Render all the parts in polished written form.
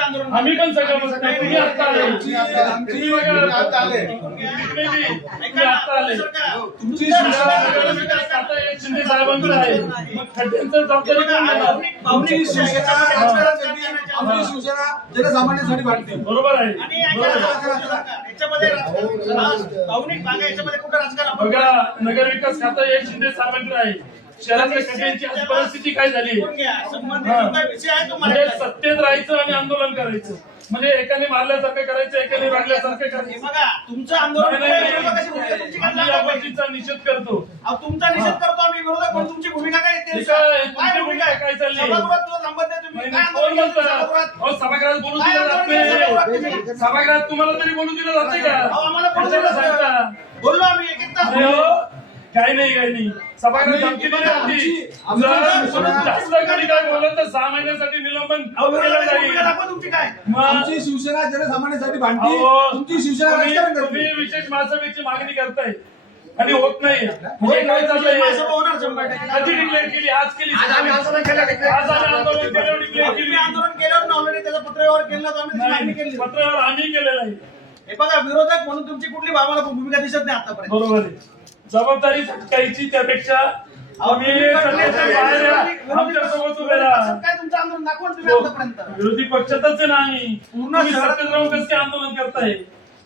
आंदोलन आम्ही पण सगळं बसतो. तुम्ही आता आले. तुमची आता एक शिंदे साहेबांकडे आहे. मग खड्ड्यांचं जबाबदारी कोण घेणार? भावनिक विषय आहे. याच्यामध्ये राजकारण करण्याची आमची शिवसेना जनसामान्यांसाठी भांडते. बरोबर आहे. आणि याच्यामध्ये भावनिक भाग आहे. याच्यामध्ये कुठं राजकारण बघा, नगरविकास खातं हे शिंदे साहेबांकडे आहे. शहरातल्या खड्ड्यांची आज परिस्थिती काय झाली? संबंधित विषय आहे तो म्हणजे मला सत्तेत राहायचं आणि आंदोलन करायचं. म्हणजे एकाने मारल्यासारखं करायचं, एकाने रागल्यासारखं करायचं. बघा तुमचं आंदोलन नाही, नाही, कशी भूमिका तुमची काय आम्ही या गोष्टीचा निषेध करतो. अहो, तुमचा निषेध करतो आम्ही विरोधक पण तुमची भूमिका काय ते ठीक आहे, तुमची भूमिका काय चालली? सभागृहात तुला थांबत नाही तुम्ही काय कोण आंदोलन बोलतं? केलं सभागृहात? अहो, सभागृहात बोलू दिलं जात नाही. सभागृहात तुम्हाला तरी बोलू दिलं जाते का? अहो, आम्हाला बोलू दिलं कशाला जातं. सांगता? बोललो आम्ही एक एक तास अरे हो, काही नाही. सभागृहात धमकी दिली होती. जर जास्त कधी काय बोलत तर 6 महिन्यासाठी निलंबन केलं जाईल. भूमिका दाखवा तुमची काय मग आमची शिवसेना जनसामान्यांसाठी भांडते. अहो, तुमची शिवसेना राजकारण तुम्ही करते. विशेष महासभेची मागणी करताय आणि होत नाही. म्हणजे काय चाललंय? माझ्यासोबत होणार 100%. कधी डिक्लेअर केली? आज केली. आज आम्ही आंदोलन केलं. आज आम्ही आंदोलन केल्यावर डिक्लेअर केली. तुम्ही आंदोलन केल्यावर ना ऑलरेडी त्याचा पत्रव्यवहार केला तर आम्ही त्याची मागणी नाही, केली. पत्रावर आम्ही केलेलं आहे. हे बघा विरोधक म्हणून तुमची कुठली भावना भूमिका दिसत नाही आतापर्यंत. बरोबर आहे. जबाबदारी झटकायची त्यापेक्षा आम्ही सगळ्याच्या बाहेर या. आमच्यासोबत उभे राहा. काय तुमचं आंदोलन दाखवा ना तुम्ही आतापर्यंत. विरोधी पक्षातच आहे ना आम्ही. पूर्ण तुम्ही शहरात- सत्तेत राहून कसं काय आंदोलन करताय?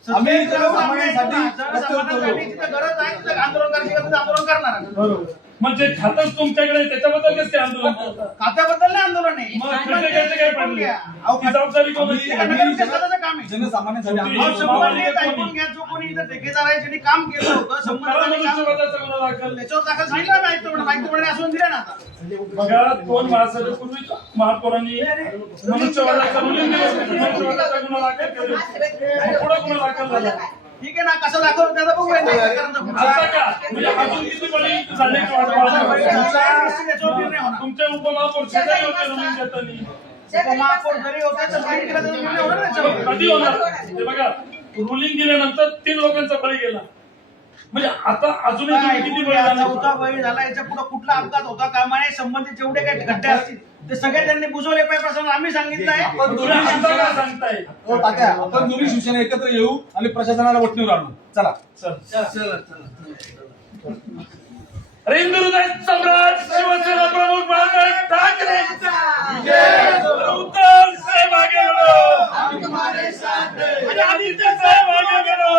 आम्ही सत्तेत राहून आम्ही जनसामान्यांसाठी जनसामान्यांसाठी जिथं गरज आहे तिथं आंदोलन करायची गरज आहे, आंदोलन करणार. बरोबर. म्हणजे खातच तुमच्याकडे आहे, त्याच्याबद्दल कसं काय आंदोलन करतात? खात्याबद्दल नाही आंदोलन आहे. मग खड्डे कसे काय पडले? अहो, ती जबाबदारी कोणाची? ते नगरविकास खात्याचं काम आहे. जनसामान्यांसाठी तुम्ही- अहो, आंदोलन संबंधित ऐकून घ्या. जो कोणी इथं ठेकेदार आहे ज्यांनी काम केलं होतं करा संबंधित मनुष्यवधाचा गुन्हा दाखल. त्याच्यावर दाखल सांगितलं आम्ही आयुक्तपणे असं दिलं ना आता. बघा, 2 मार्चपूर्वी महापौरांनी मनुष्यवधाचा गुन्हा दाखल केला. पुढे गुन्हा दाखल झाला. ठीक आहे ना कसं दाखवलं त्याचा बघूया ना. आता का? म्हणजे अजून किती बळी झाले की वाट पाहता? त्याच्यावर निर्णय होणार. तुमचे उपमहापौर शेजारी होते रुलिंग देताना. उपमहापौर जरी होते तर माहिती केला त्याचा निर्णय होणार त्याच्यावर. कधी होणार? हे बघा, रुलिंग दिल्यानंतर 3 लोकांचा बळी गेला. म्हणजे आता अजूनही तुम्ही किती बळी झाले? चौथा बळी झाला. याच्या पुढे कुठला अपघात होता कामा नये. संबंधित जेवढे काही खड्डे असतील ते सगळे त्यांनी बुजवले पाहिजे असं आम्ही सांगितलंय. आपण तुम्ही आता काय सांगताय? हो, तात्या, आपण दोन्ही शिवसेना एकत्र येऊ आणि प्रशासनाला वटणीवर आणू. चला. अरे हिंदुहृदय सम्राट शिवसेना प्रमुख बाळासाहेब ठाकरे उत्तर साहेब आगे बढ़ो. आणि आदित्य साहेब आगे बढ़ो.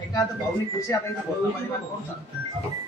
ऐका आता भावनिक विषय आता इथं बोलणं माझी करून सांगतो.